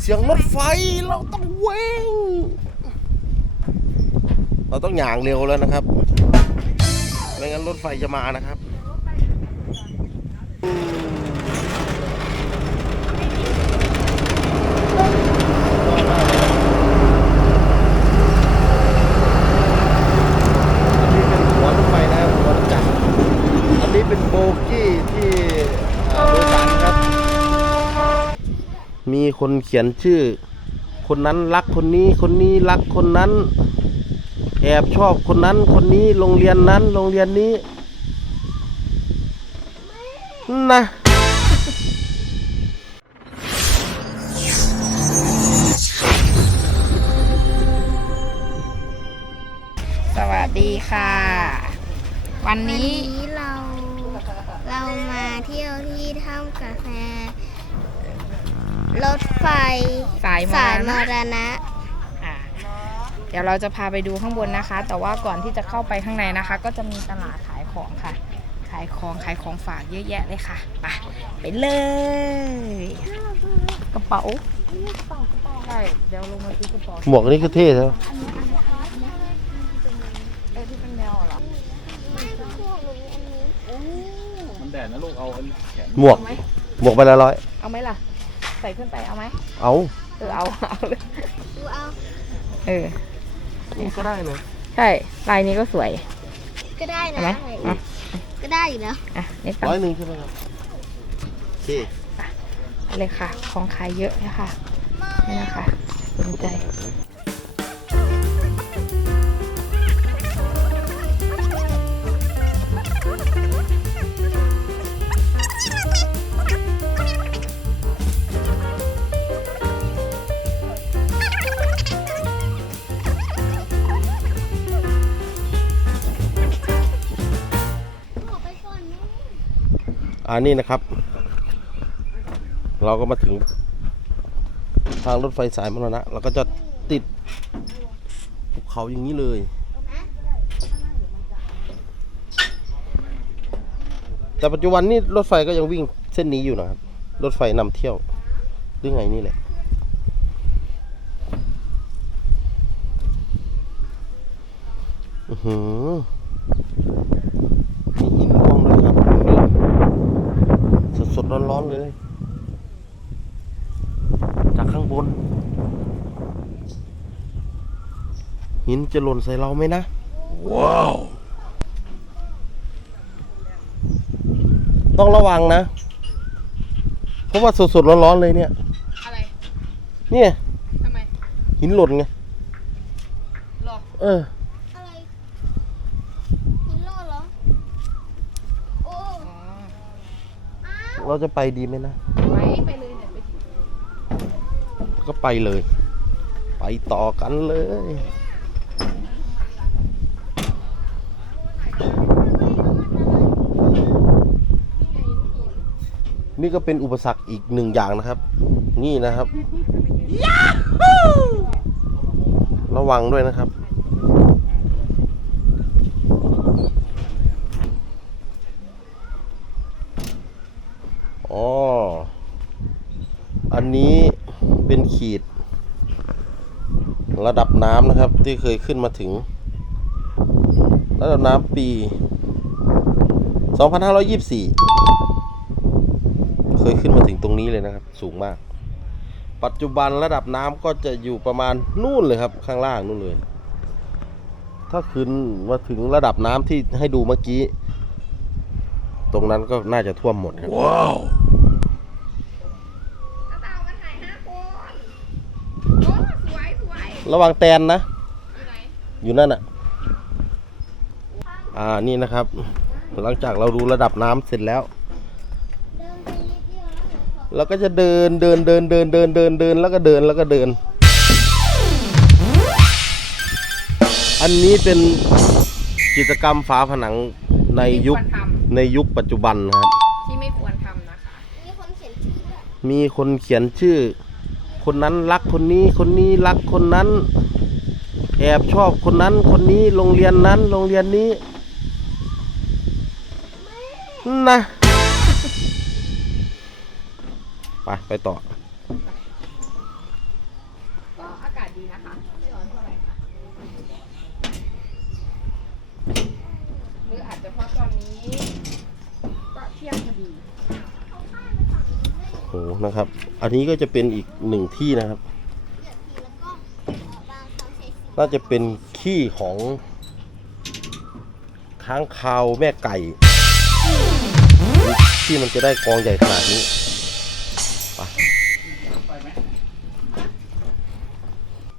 เสียงรถไฟเราต้องเว้งเราต้องอย่างเร็วแล้วนะครับไม่งั้นรถไฟจะมานะครับ อันนี้เป็นหัวรถไฟนะครับหัวรถจักรอันนี้เป็นโบกี้ที่เอ่อโดยสารครับ มีคนเขียนชื่อ คนนั้นรักคนนี้คนนี้รักคนนั้น แอบชอบคนนั้นคนนี้โรงเรียนนั้นโรงเรียนนี้นะสวัสดีค่ะ วันวันนี้นี้เรา เรามาเที่ยวที่ถ้ำกาแฟ รถไฟ สายมสายมรรณะณะ อะเดี๋ยวเราจะพาไปดูข้างบนนะคะ แต่ว่าก่อนที่จะเข้าไปข้างในนะคะ ก็จะมีตลาดขายของค่ะ ขายของขายของฝากเยอะแยะเลยค่ะไปไปเลยกระเป๋าใช่เดี๋ยวลงมาซื้อกระเป๋าหมวกนี่ก็เท่แล้วเอ้ยที่เป็นแมวเหรอมันแดดนะลูกเอาอันแขนหมวก หมวกใบละร้อยเอาไหมล่ะ ใส่ขึ้นไปเอาไหมเอาเออเอาเอาเลยดูเอาเออก็ได้นะใช่ลายนี้ก็สวย ก็ได้เอานะไหมอะก็ได้อยู่นะอะนี่ตังร้อยค์หนึ่งใช่ไหมครับโอเคเลยค่ะ ของขายเยอะนะคะนี่นะคะสนใจ อันนี้นะครับ เราก็มาถึงทางรถไฟสายมรณะเราก็จะติดภูเขาอย่างนี้เลยแต่ปัจจุบันนี้รถไฟก็ยังวิ่งเส้นนี้อยู่นะครับ รถไฟนำเที่ยวหรือไงนี่แหละ อือหือมีหินร่วงด้วยครับสดสดๆร้อนๆ เลย จากข้างบน หินจะหล่นใส่เราไหมนะ ว้าว ต้องระวังนะ เพราะว่าสดสดๆร้อนๆเลยเนี่ย อะไร เนี่ย ทำไม หินหล่นไง หรอ เออ อะไรหินโลดเหรอ โอ้ อ๋อ อ้าว เราจะไปดีไหมนะ ไว้ไปเลยเนี่ยไปถึงก็ไปเลย ไปต่อกันเลย นี่ก็เป็นอุปสรรคอีกหนึ่งอย่างนะครับ นี่นะครับ ระวังด้วยนะครับ อ๋อ อันนี้เป็นขีด ระดับน้ำนะครับ ที่เคยขึ้นมาถึง ระดับน้ำปี 2524 เคยขึ้นมาถึงตรงนี้เลยนะครับ สูงมาก ปัจจุบันระดับน้ำก็จะอยู่ประมาณนู่นเลยครับ ข้างล่างนู่นเลย ถ้าขึ้นมาถึงระดับน้ำที่ให้ดูเมื่อกี้ตรงนั้นก็น่าจะท่วมหมดครับว้าว เต่ามาถ่ายห้าคนโอ้สวยสวย ระวังแตนนะอยู่ไหนอยู่นั่นอะ อ่า นี่นะครับ หลังจากเราดูระดับน้ำเสร็จแล้วเดินไปนิดเดียวแล้วเดี๋ยวขอเราก็จะเดินเดินเดินเดินเดินเดินเดินแล้วก็เดินแล้วก็เดิน อันนี้เป็นกิจกรรมฝาผนังในยุคที่ไม่ควรทในยุคปัจจุบันนะครับำที่ไม่ควรทำนะคะ มีคนเขียนชื่อด้วยมีคนเขียนชื่อ คนนั้นรักคนนี้คนนี้รักคนนั้น แอบชอบคนนั้นคนนี้โรงเรียนนั้นโรงเรียนนี้นะไปไปต่อ นะคะพี่ร้อนเท่าไหร่คะหรืออาจจะเพราะตอนนี้ก็เที่ยงพอดี โอ้โหนะครับ อันนี้ก็จะเป็นอีกหนึ่งที่นะครับ น่าจะเป็นขี้ของค้างคาวแม่ไก่ ที่มันจะได้กองใหญ่ขนาดนี้ไป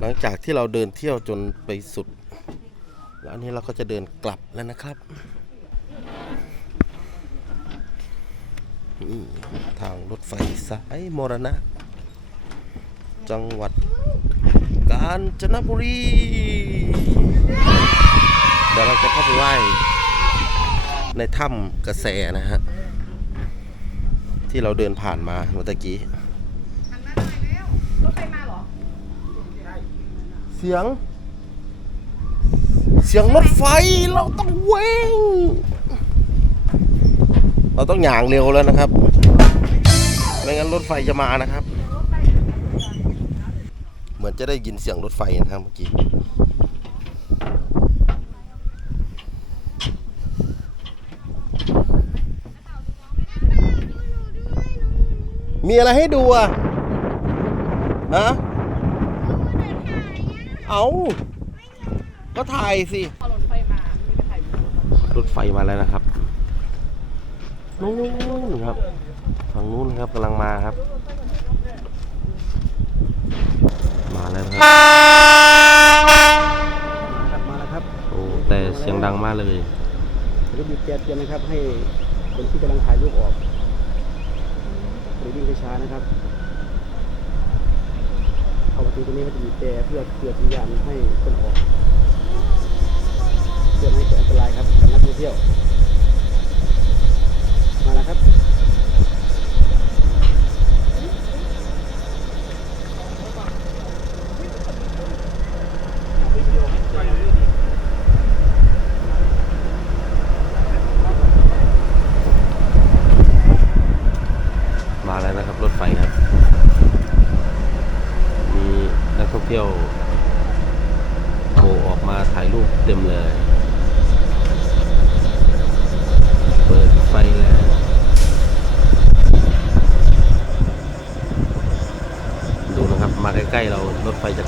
หลังจากที่เราเดินเที่ยวจนไปสุด แล้วอันนี้เราก็จะเดินกลับแล้วนะครับ ทางรถไฟสายมรณะ จังหวัดกาญจนบุรีเดี๋ยวเราจะเข้าไปไหว้ในถ้ำกระแสนะฮะ ที่เราเดินผ่านมาเมื่อตะกี้หันมาหน่อยเร็วรถไฟมาเหรอเสียง เสียงรถไฟเราต้องเว้ง เราต้องหย่างเร็วแล้วนะครับ ไม่งั้นรถไฟจะมานะครับ เหมือนจะได้ยินเสียงรถไฟนะครับเมื่อกี้มีอะไรให้ดูอะฮะเอาก็ถ่ายสิพอรถไฟมาพี่ไปถ่ายรูปรถไฟมาแล้วนะครับ นู่นครับฝั่งนู้นครับกำลังมาครับ มาแล้วครับครับมาแล้วครับโอ้แต่เสียงดังมากเลยรถบีบแกเตือนนะครับ ให้คนที่กำลังถ่ายรูปออกหรือวิ่งช้าๆนะครับเข้าประตูตรงนี้เขาจะบีบแต่เพื่อเตือนสัญญาณให้คนออกเพื่อไม่ให้เกิดอันตรายครับกับนักท่องเที่ยว มาแล้วครับ มาแล้วนะครับ รถไฟครับ มีนักท่องเที่ยวโผล่ออกมาถ่ายรูปเต็มเลย เปิดไฟแล้ว ดูนะครับ มาใกล้ๆเรา รถไฟจะ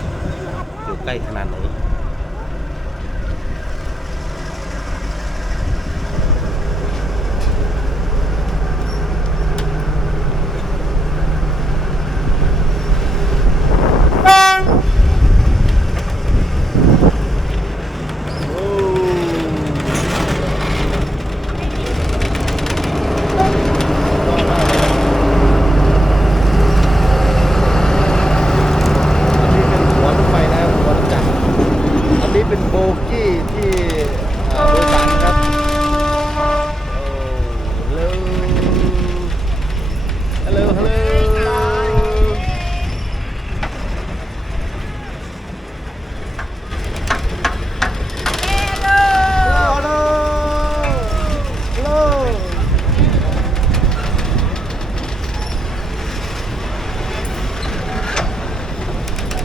อยู่ใกล้ขนาดไหน อันนี้เป็นหัวรถไฟนะครับหัวรถจักรอันนี้เป็นโบกี้ที่เอ่อโดยสารครับโอ้ฮัลโหลฮัลโหล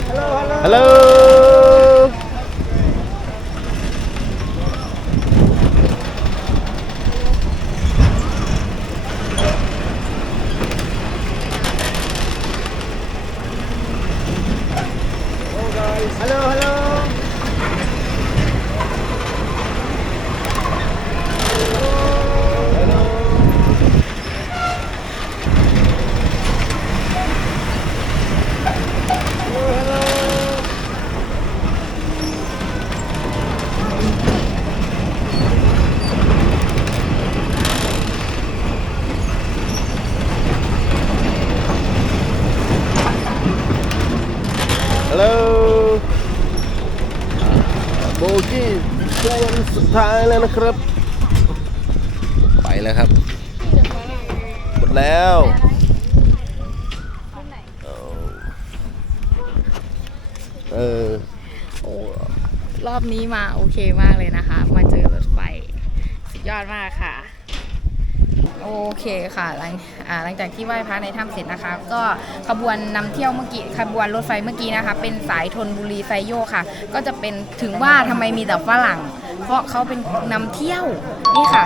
ฮัลโหลฮัลโหลฮัลโหลฮัลโหล ฮัลโหล ฮัลโหล ฮัลโหล ฮัลโหลโบกี้ตัวสุด ท้ายแล้วนะครับ ไปแล้วครับหมดแล้วเอออโอ้รอบนี้มาโอเคมากเลยนะคะ มาเจอรถไฟ สุดยอดมากค่ะ โอเคค่ะหลังอ่าหลังจากที่ไหว้พระในถ้ำเสร็จนะคะ ก็ขบวนนำเที่ยวเมื่อกี้ขบวนรถไฟเมื่อกี้นะคะ เป็นสายธนบุรีไซโยกค่ะ ก็จะเป็นถึงว่าทำไมมีแต่ฝรั่ง เพราะเขาเป็นนำเที่ยวนี่ค่ะ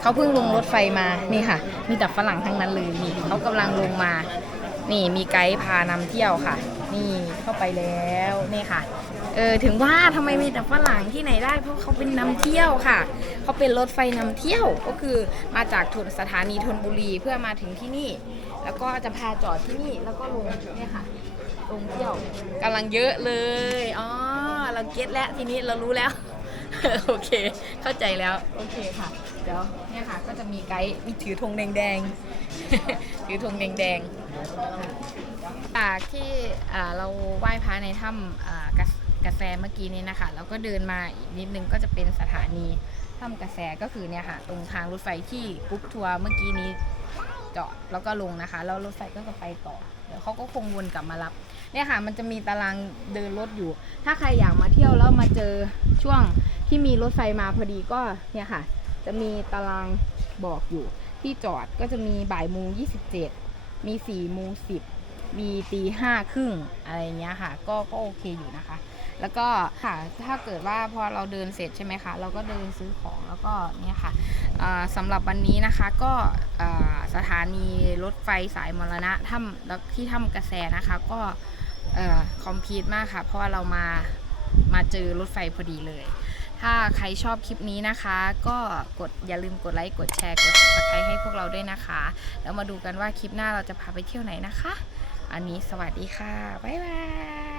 เขาเพิ่งลงรถไฟมานี่ค่ะ มีแต่ฝรั่งทั้งนั้นเลยนี่เขากำลังลงมา นี่มีไกด์พานำเที่ยวค่ะ นี่เข้าไปแล้วนี่ค่ะ เออถึงว่าทำไมมีแต่ฝรั่งที่ไหนได้ เพราะเขาเป็นนำเที่ยวค่ะ เขาเป็นรถไฟนำเที่ยวก็คือมาจากทุนสถานีธนบุรีเพื่อมาถึงที่นี่ แล้วก็จะพาจอดที่นี่แล้วก็ลงเนี่ยค่ะลงเที่ยวกำลังเยอะเลยอ๋อเราเก็ตแล้วทีนี้เรารู้แล้ว โอเค เข้าใจแล้วโอเคค่ะเดี๋ยวเนี่ยค่ะก็จะมีไกด์มีถือธงแดงๆ ถือธงแดงๆจากที่อ่าเราไหว้พระในถ้ำอ่ากระ กระแสเมื่อกี้นี้นะคะ แล้วก็เดินมาอีกนิดนึงก็จะเป็นสถานีถ้ำกระแสก็คือเนี่ยค่ะ ตรงทางรถไฟที่กรุ๊ปทัวร์เมื่อกี้นี้จอดแล้วก็ลงนะคะ แล้วรถไฟก็จะไปต่อ เดี๋ยวเขาก็คงวนกลับมารับเนี่ยค่ะ มันจะมีตารางเดินรถอยู่ ถ้าใครอยากมาเที่ยวแล้วมาเจอช่วงที่มีรถไฟมาพอดีก็เนี่ยค่ะ จะมีตารางบอกอยู่ ที่จอดก็จะมีบ่ายโมงยี่สิบเจ็ดมีสี่โมงสิบมีตีห้าครึ่งอะไรเงี้ยค่ะ ก็ก็โอเคอยู่นะคะ แล้วก็ค่ะถ้าเกิดว่าพอเราเดินเสร็จใช่ไหมคะ เราก็เดินซื้อของแล้วก็เนี่ยค่ะอ่าสำหรับวันนี้นะคะก็สถานีรถไฟสายมรณะถ้ำแล้วที่ถ้ำกระแสนะคะก็คอมพีทมากค่ะ เพราะว่าเรามามาเจอรถไฟพอดีเลย ถ้าใครชอบคลิปนี้นะคะ ก็กดอย่าลืมกดไลค์กดแชร์กด subscribe ให้พวกเราด้วยนะคะ แล้วมาดูกันว่าคลิปหน้าเราจะพาไปเที่ยวไหนนะคะ อันนี้สวัสดีค่ะ บ๊ายบาย